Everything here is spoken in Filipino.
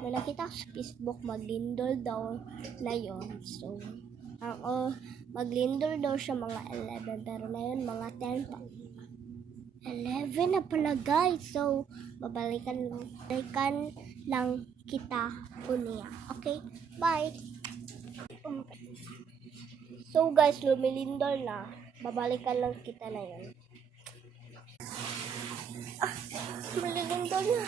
may nakita ko sa Facebook, maglindol daw na yun. So, maglindol daw siya mga 11, pero na yun mga 10 pa. 11 na pala guys. So, babalikan lang kita unya. Okay? Bye! So guys, lumilindol na. Babalikan lang kita na yun. Malilindol na.